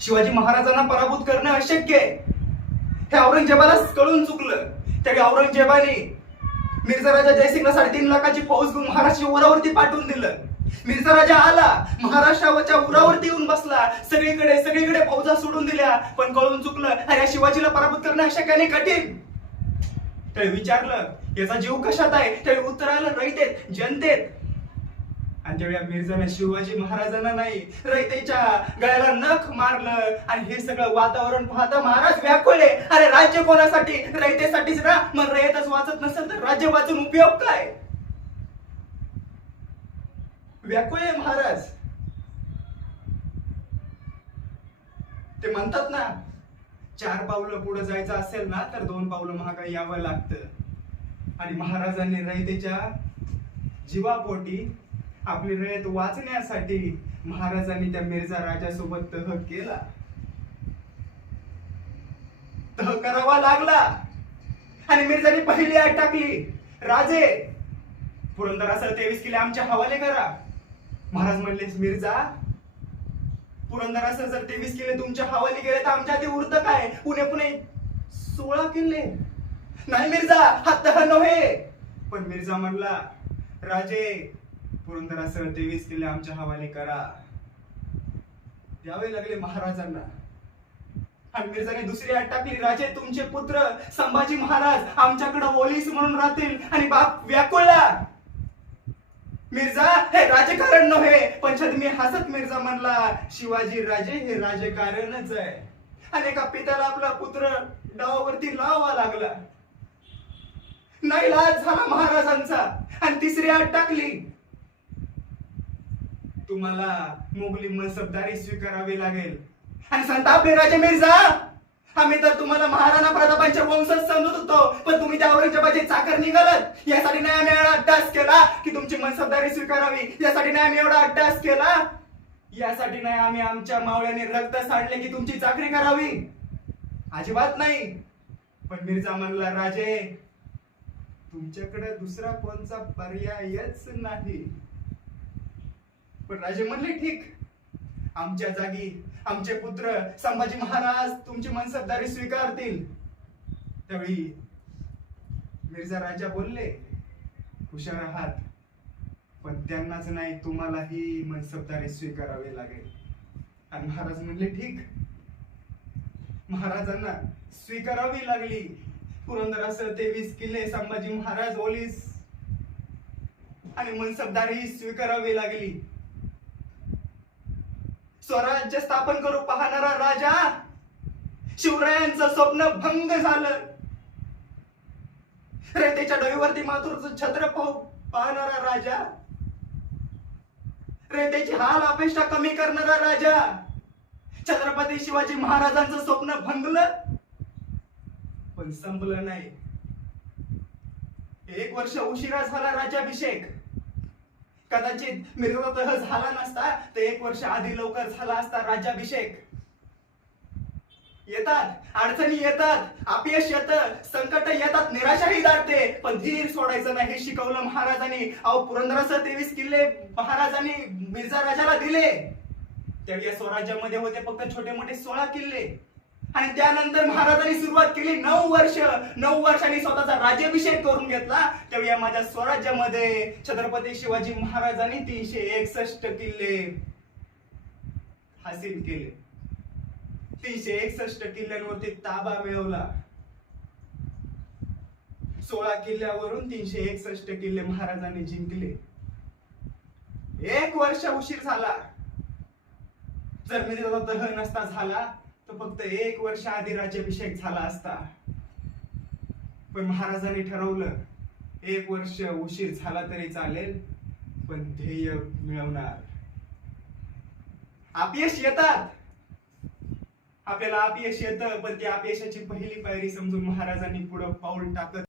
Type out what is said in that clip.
शिवाजी महाराजांना पराभूत करणं अशक्य आहे. हे औरंगजेबाला कळून चुकलं. त्यावेळी औरंगजेबाने मिर्झा राजा जयसिंगला साडेतीन लाखाची फौज घेऊन महाराष्ट्र उरावरती पाठवून दिलं. मिर्झा राजा आला महाराष्ट्राच्या उरावरती येऊन बसला. सगळीकडे सगळीकडे फौजा सोडून दिल्या पण कळून चुकलं अरे या शिवाजीला पराभूत करणं अशक्य आणि कठीण. त्यावेळी विचारलं याचा जीव कशात आहे? त्यावेळी उत्तर आलं रयतेत जनतेत. आणि तेवढ्या मिर्झाने शिवाजी महाराजांना नाही रयतेच्या गळ्याला नख मारलं आणि हे सगळं वातावरण पाहता महाराज व्याकुळले. अरे राज्य कोणासाठी? रयतेसाठीच ना. मग रयतच वाचत नसेल तर राज्य वाचून उपयोग काय? व्याकुळे महाराज. ते म्हणतात ना चार पावलं पुढे जायचं असेल ना तर दोन पावलं महागाई यावं लागतं. आणि महाराजांनी रयतेच्या जीवापोटी आपली रयत वाचण्यासाठी महाराजांनी त्या मिर्झा राजासोबत तह केला. तह करावा लागला. आणि मिर्झाने पहिली आग टाकली. राजे पुरंदरासह तेवीस किल्ले आमच्या हवाले करा. महाराज म्हणले मिर्झा पुरंदरासह जर तेवीस किल्ले तुमच्या हवाली गेले तर आमच्या ते उरत काय? पुणे पुणे सोळा किल्ले नाही मिर्झा हा तह नव्हे. पण मिर्झा म्हणला राजे पुरंदरासह तेवीस किल्ले आमच्या हवाली करा. द्यावे लागले महाराजांना. आणि मिर्झाने दुसरी आट टाकली राजे तुमचे पुत्र संभाजी महाराज आमच्याकडे ओलीस म्हणून राहतील आणि बाप व्याकुळला. मिर्झा हे राजकारण नव्हे पण मी हसत मिर्झा म्हणला शिवाजी राजे हे राजकारणच आहे. आणि एका पित्याला आपला पुत्र डावावरती लावा लागला. नाही लाज झाला महाराजांचा. आणि तिसरी आट टाकली तुम्हाला मोगली मनसबदारी स्वीकारावी लागेल. आणि संतापले राजे मिर्झा आम्ही तर तुम्हाला महाराणा प्रतापांच्या वंशज समजत होतो पण तुम्ही त्या औरंगजेबाचे चाकर निघालत. यासाठी नाही आम्ही एवढा अभ्यास केला की तुमची मनसबदारी स्वीकारावी. यासाठी नाही आम्ही एवढा अभ्यास केला. यासाठी नाही आम्ही आमच्या मावळ्याने रक्त सांडले की तुमची चाकरी करावी. अजिबात नाही. पण मिर्झा म्हणला राजे तुमच्याकडे दुसरा कोणचा पर्यायच नाही. पण राजे म्हणले ठीक. आमच्या जागी आमचे पुत्र संभाजी महाराज तुमची मनसबदारी स्वीकारतील. त्यावेळी मिर्झा राजा बोलले हुशार आहात पण त्यांनाच नाही तुम्हालाही मनसबदारी स्वीकारावी लागेल. आणि महाराज म्हणले ठीक. महाराजांना स्वीकारावी लागली. पुरंदरास तेवीस किल्ले संभाजी महाराज ओलीस. आणि मनसबदारी स्वीकारावी लागली. स्वराज्य स्थापन करू पाहणारा राजा शिवरायांचं स्वप्न भंग झालं. रेतेच्या डोईवरती माथुरचं छत्र पाहू पाहणारा राजा रेतेची हाल अपेक्षा कमी करणारा राजा छत्रपती शिवाजी महाराजांचं स्वप्न भंगलं. पण संपलं नाही. एक वर्ष उशिरा झाला राज्याभिषेक. कदाचित मिर्झा झाला नसता तर एक वर्ष आधी लवकर झाला असता राज्याभिषेक. येतात अडचणी येतात अपयश येतं संकट येतात निराशाही दाटते पण धीर सोडायचं नाही हे शिकवलं महाराजांनी. अहो पुरंदरासह तेवीस किल्ले महाराजांनी मिर्झा राजाला दिले. त्यावेळी स्वराज्यामध्ये होते फक्त छोटे मोठे सोळा किल्ले. आणि त्यानंतर महाराजांनी सुरुवात केली. नऊ वर्ष नऊ वर्षांनी स्वतःचा राज्याभिषेक करून घेतला. तेव्हा या माझ्या स्वराज्यामध्ये छत्रपती शिवाजी महाराजांनी तीनशे एकसष्ट किल्ले हासिल केले. तीनशे एकसष्ट किल्ल्यांवरती ताबा मिळवला. सोळा किल्ल्यावरून तीनशे एकसष्ट किल्ले महाराजांनी जिंकले. एक वर्ष उशीर झाला. जर मी त्याचा दह नसता झाला तर फक्त एक वर्ष आधी राज्याभिषेक झाला असता. पण महाराजांनी ठरवलं एक वर्ष उशीर झाला तरी चालेल पण ध्येय मिळवणार. अपयश येतात. आपल्याला अपयश येतं पण त्या अपयशाची पहिली पायरी समजून महाराजांनी पुढं पाऊल टाकत